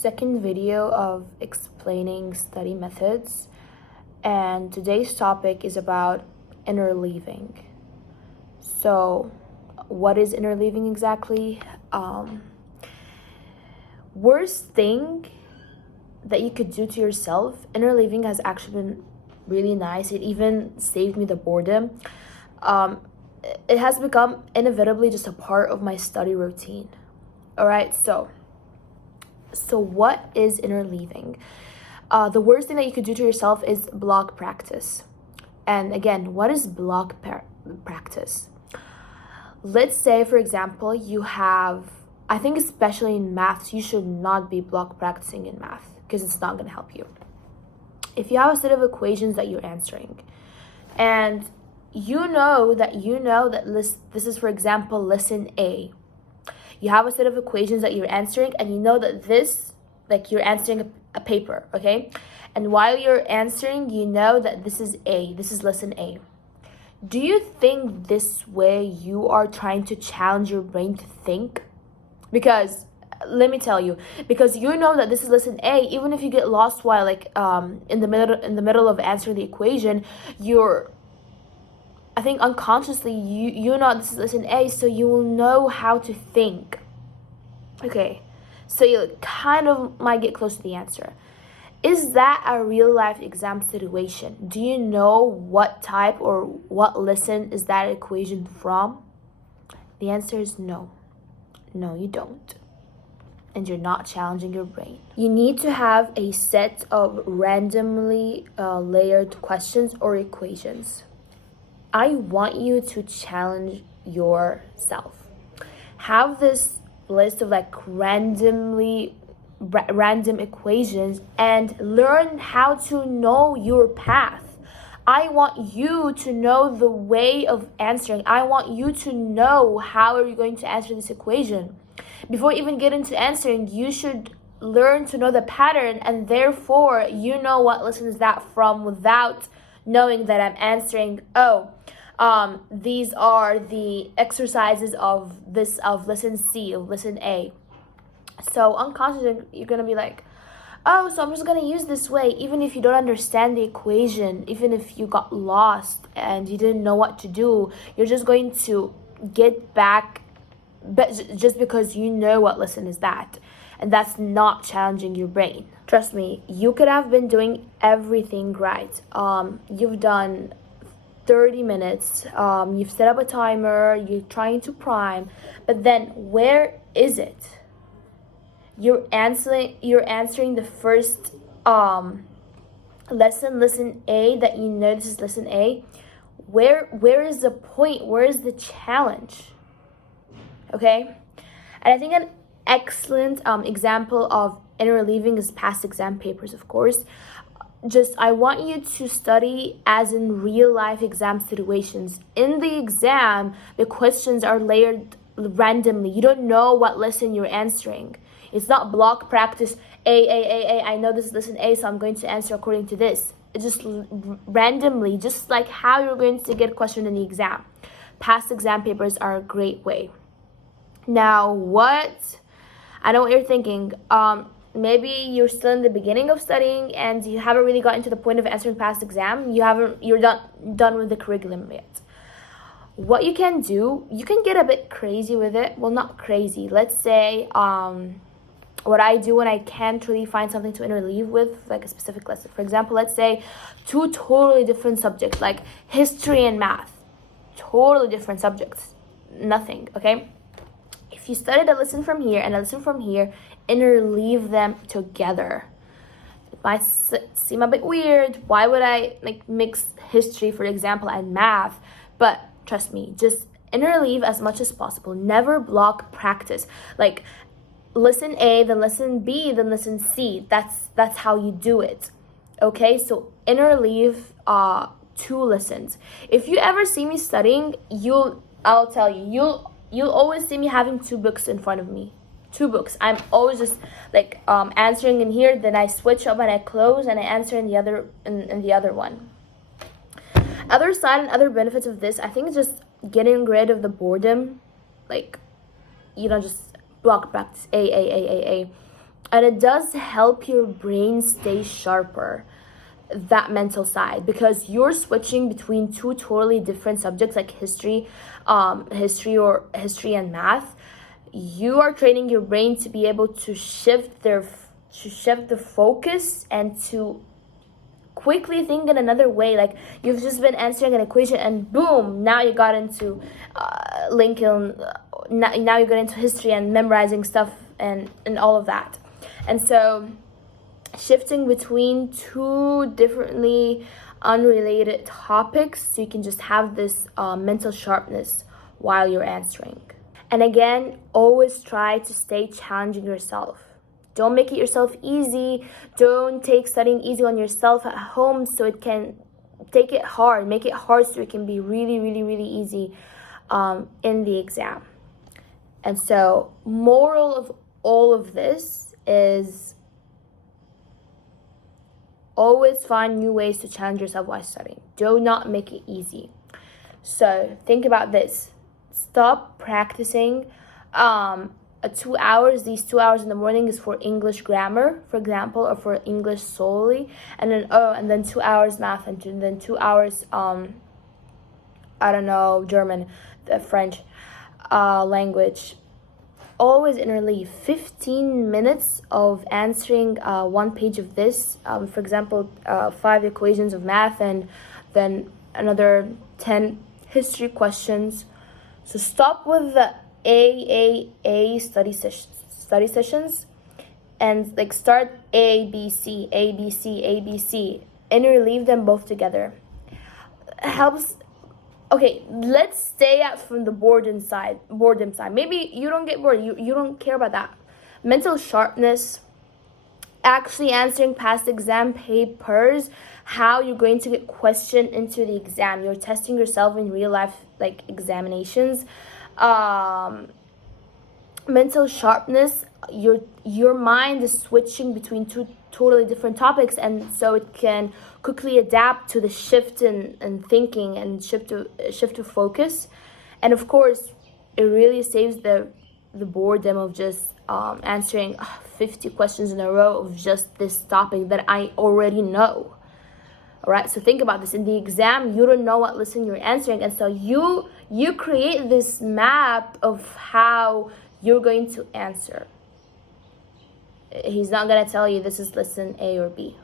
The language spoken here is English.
second video of explaining study methods, and today's topic is about interleaving. So, what is interleaving exactly? Worst thing that you could do to yourself, interleaving has actually been really nice. It even saved me the boredom. It has become inevitably just a part of my study routine. All right, so what is interleaving? The worst thing that you could do to yourself is block practice. And again, what is block practice? Let's say, for example, you have, I think especially in maths, you should not be block practicing in math because it's not going to help you. If you have a set of equations that you're answering, and you know that this is, for example, lesson A. You have a set of equations that you're answering, and you know that this, like, you're answering a paper, okay? And while you're answering, you know that this is lesson A. Do you think this way you are trying to challenge your brain to think? Because let me tell you, because you know that this is lesson A, even if you get lost while in the middle of answering the equation, I think unconsciously you know this is lesson A, so you will know how to think. Okay, so you kind of might get close to the answer. Is that a real life exam situation? Do you know what type or what lesson is that equation from? The answer is no. No, you don't. And you're not challenging your brain. You need to have a set of randomly layered questions or equations. I want you to challenge yourself. Have this list of random equations and learn how to know your path. I want you to know the way of answering. I want you to know how are you going to answer this equation. Before you even get into answering, you should learn to know the pattern, and therefore you know what lesson is that from without knowing that I'm answering, these are the exercises of lesson C, of lesson A. So unconsciously, you're going to be like, oh, so I'm just going to use this way, even if you don't understand the equation, even if you got lost and you didn't know what to do, you're just going to get back, but just because you know what lesson is that. And that's not challenging your brain. Trust me, you could have been doing everything right. You've done 30 minutes, you've set up a timer, you're trying to prime, but then where is it? You're answering the first lesson A, that you know this is lesson A. Where is the point? Where is the challenge? Okay? And I think an excellent example of interleaving is past exam papers, of course. I want you to study as in real life exam situations. In the exam, the questions are layered randomly. You don't know what lesson you're answering. It's not block practice, A. I know this is lesson A, so I'm going to answer according to this. It's just randomly, just like how you're going to get a question in the exam. Past exam papers are a great way. Now, I know what you're thinking. Maybe you're still in the beginning of studying and you haven't really gotten to the point of answering past exam. You're done with the curriculum yet. What you can do, you can get a bit crazy with it. Well, not crazy. Let's say what I do when I can't really find something to interleave with, like a specific lesson. For example, let's say two totally different subjects, like history and math. Totally different subjects. Nothing, okay? If you studied a lesson from here and a lesson from here, interleave them together. It might seem a bit weird. Why would I mix history, for example, and math? But trust me, just interleave as much as possible. Never block practice. Like lesson A, then lesson B, then lesson C. That's how you do it. Okay, so interleave two lessons. If you ever see me studying, I'll tell you, you'll always see me having two books in front of me. Two books. I'm always just answering in here, then I switch up and I close and I answer in the other one. Other side and other benefits of this, I think, is just getting rid of the boredom. Just block practice, A. And it does help your brain stay sharper, that mental side, because you're switching between two totally different subjects like history and math. You are training your brain to be able to shift the focus and to quickly think in another way. Like, you've just been answering an equation and boom, now you got into Lincoln. Now you got into history and memorizing stuff and all of that. And so shifting between two differently unrelated topics, so you can just have this mental sharpness while you're answering. And again, always try to stay challenging yourself. Don't make it yourself easy. Don't take studying easy on yourself at home, so it can take it hard. Make it hard so it can be really, really, really easy in the exam. And so, moral of all of this is always find new ways to challenge yourself while studying. Do not make it easy. So think about this. Stop practicing 2 hours. These 2 hours in the morning is for English grammar, for example, or for English solely. And then 2 hours math, and then 2 hours, German, French language. Always interleave 15 minutes of answering one page of this, for example, 5 equations of math, and then another 10 history questions. So stop with the A study sessions and like start A, B, C, A, B, C, A, B, C. Interleave them both together. Helps. Okay, let's stay from the boredom side. Maybe you don't get bored. You don't care about that. Mental sharpness, actually answering past exam papers, how you're going to get questioned into the exam. You're testing yourself in real life, like examinations. Mental sharpness, your mind is switching between two totally different topics, and so it can quickly adapt to the shift in thinking and shift to focus. And of course, it really saves the boredom of just answering 50 questions in a row of just this topic that I already know. All right, so think about this. In the exam, you don't know what lesson you're answering, and so you create this map of how you're going to answer. He's not going to tell you this is lesson A or B.